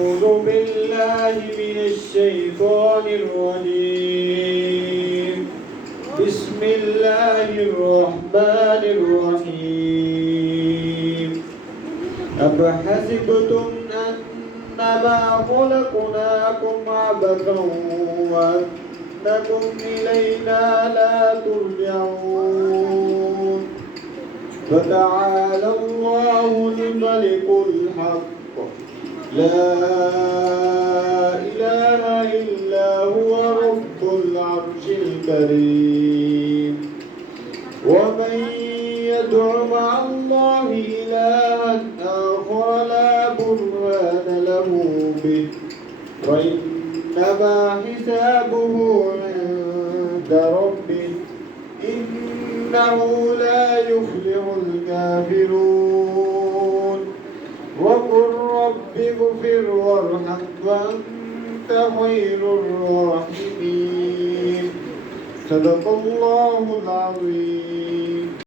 أعوذ بالله من الشيطان الرجيم. بسم الله الرحمن الرحيم. أفحسبتم أنما خلقناكم عبثا وأنكم إلينا لا ترجعون فتعالى الله الملك الحق لا إله إلا هو رب العرش الكريم. ومن يدع مع الله إلها آخر لا برهان له به فإنما حسابه عند ربه إنه لا يفلح الكافرون. وقل رب اغفر وارحم وأنت خير الراحمين. صدق الله العظيم.